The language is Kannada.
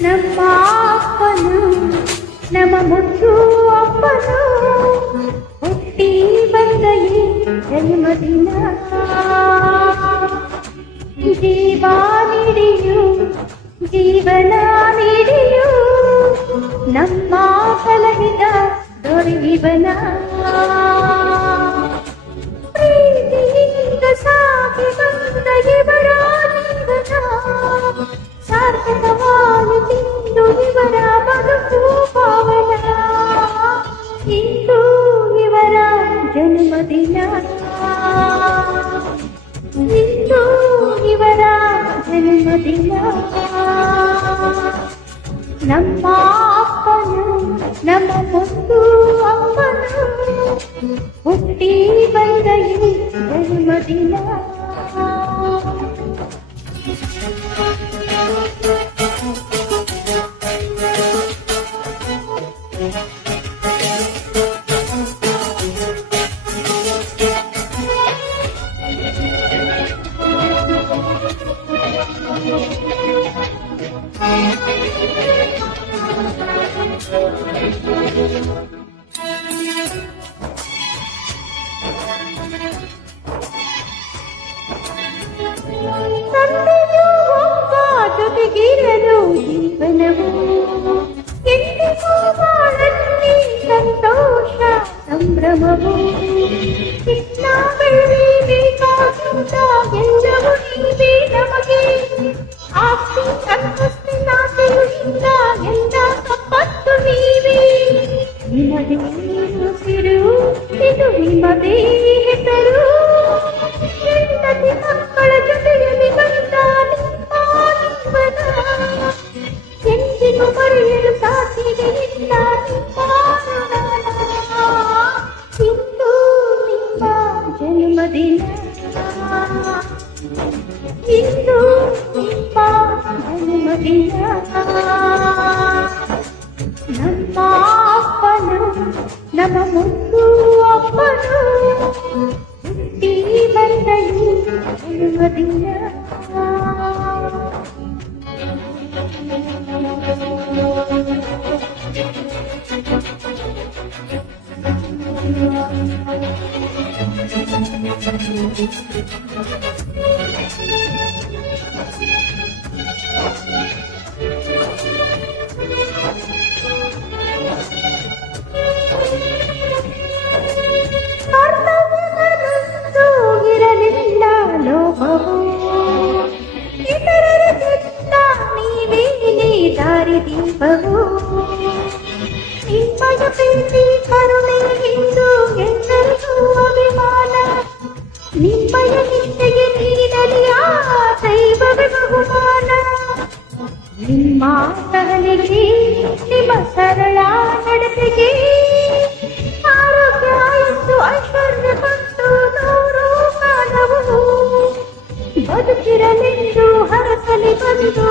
ನಮ್ಮ ಅಪ್ಪನು ನಮ್ಮ ಮುದ್ದು ಅಪ್ಪನು ಹುಟ್ಟಿ ಬಂದ ಈ ಜನ್ಮದಿನ ಜೀವ ನೀಡಿಯು ಜೀವನ ನೀಡಿಯು ನಮ್ಮ ಸಲಹಿದ ದೊರೆಯುವನ ಪ್ರೀತಿಯಿಂದ ಸಾಗಿ ಬಂದ ಇವರ ಜೀವನ ಸಾರ್ಥಕವಾಗಿ ತಿಂದು ಇವರ ಬದುಕು ಪಾವನ ಇಂದು ಇವರ ಜನ್ಮದಿನ ಇಂದು ಇವರ ಜನ್ಮದಿನ ನಮ್ಮ ಅಪ್ಪನು ನಮ್ಮ ಮುದ್ದು ಅಪ್ಪನು ಹುಟ್ಟಿ ಬಂದ ಈ ಜನ್ಮದಿನ ತಂದೆಯು ಒಬ್ಬ ಜೊತೆಗಿರಲು ಜೀವನವು ಎಂದಿಗೂ ಬಾಳಲ್ಲಿ ಸಂತೋಷ ಸಂಭ್ರಮವು ಕೃಷ್ಣ ಬೆಳ್ಳಿ ಬೇಕಾಗಿದ್ದ ಎಲ್ಲವೂ ನೀವೇ ನಮಗೆ ಆಸ್ತಿ ಅಂತಸ್ತಿನ ಆಸೆಯುಳ್ಳ ಎಲ್ಲ ಸಂಪತ್ತು ನೀವೇ ನಿಮ್ಮದೇ ಉಸಿರು ಇದು ನಿಮ್ಮದೇ ಹೆಸರು ಹೆಂಡತಿ ಮಕ್ಕಳ ಜೊತೆಯಲ್ಲಿ ಬಂದ ನಿಮ್ಮ ಜೀವನ ಎಂದಿಗೂ ಮರೆಯಲು ಸಾಧ್ಯವಿಲ್ಲ ನಿಮ್ಮ ಇಂದು ನಿಮ್ಮ ಜನ್ಮದಿನ ಇಂದು ನಿಮ್ಮ ಜನ್ಮದಿನ ನಮ್ಮ ಅಪ್ಪನು ನಮ್ಮ ಮುದ್ದು ಅಪ್ಪನು ಹುಟ್ಟಿ ಬಂದ ಈ ಜನ್ಮದಿನ ಇರಲಿಲ್ಲ ಲೋಭವು ಇತರರ ಚಿತ್ತ ನೀವೇ ದಾರಿ ದೀಪವು ನಿಮ್ಮಯ ಪ್ರೀತಿ ಕರುಣೆ ಎಂದು ಎಲ್ಲರಿಗೂ ಅಭಿಮಾನ ನಿಮ್ಮಯ ನಿಷ್ಠೆಗೆ ನೀಡಲಿ ಆ ದೈವವೇ ಬಹುಮಾನ ನಿಮ್ಮ ಸಹನೆಗೆ ನಿಮ್ಮ ಸರಳ ನಡತೆಗೆ ಆರೋಗ್ಯ ಆಯಸ್ಸು ಐಶ್ವರ್ಯ ಬಂತು ನೂರು ಕಾಲವು ಬದುಕಿರಲೆಂದು ಹರಸಲಿ ಬಂದು